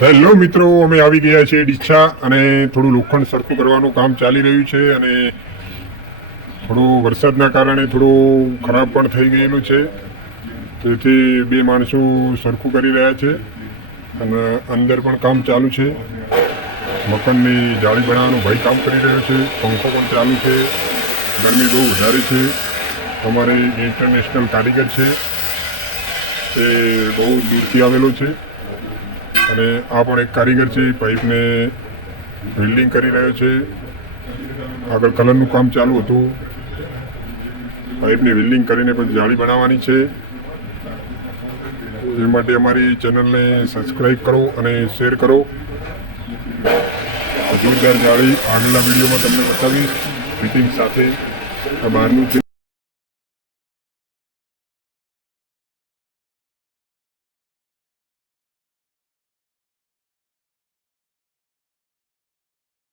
Hello મિત્રો, અમે આવી ગયા છીએ ડીસા અને થોડું લોખંડ સરખું કરવાનું કામ ચાલી રહ્યું છે અને થોડું વરસાદના કારણે થોડું ખરાબ પણ થઈ ગયેલું છે. તેથી બે માણસો સરખું કરી રહ્યા છે અને અંદર પણ કામ ચાલુ છે. મકાનની જાળી બનાવવાનું ભાઈ કામ કરી રહ્યો છે. પંખો પણ ચાલુ છે. ગરમી બહુ વધારે છે. અમારે ઇન્ટરનેશનલ કારીગર છે, તે બહુ દૂરથી આવેલો છે અને આ પણ એક કારીગર છે. પાઇપને વેલ્ડિંગ કરી રહ્યો છે. આગળ કલરનું કામ ચાલુ હતું. પાઇપને વેલ્ડિંગ કરીને પછી જાળી બનાવવાની છે. એ માટે અમારી ચેનલને સબસ્ક્રાઈબ કરો અને શેર કરો. જોરદાર જાળી આગળના વિડીયોમાં તમને બતાવીશ ફિટિંગ સાથે. આ બહારનું છે.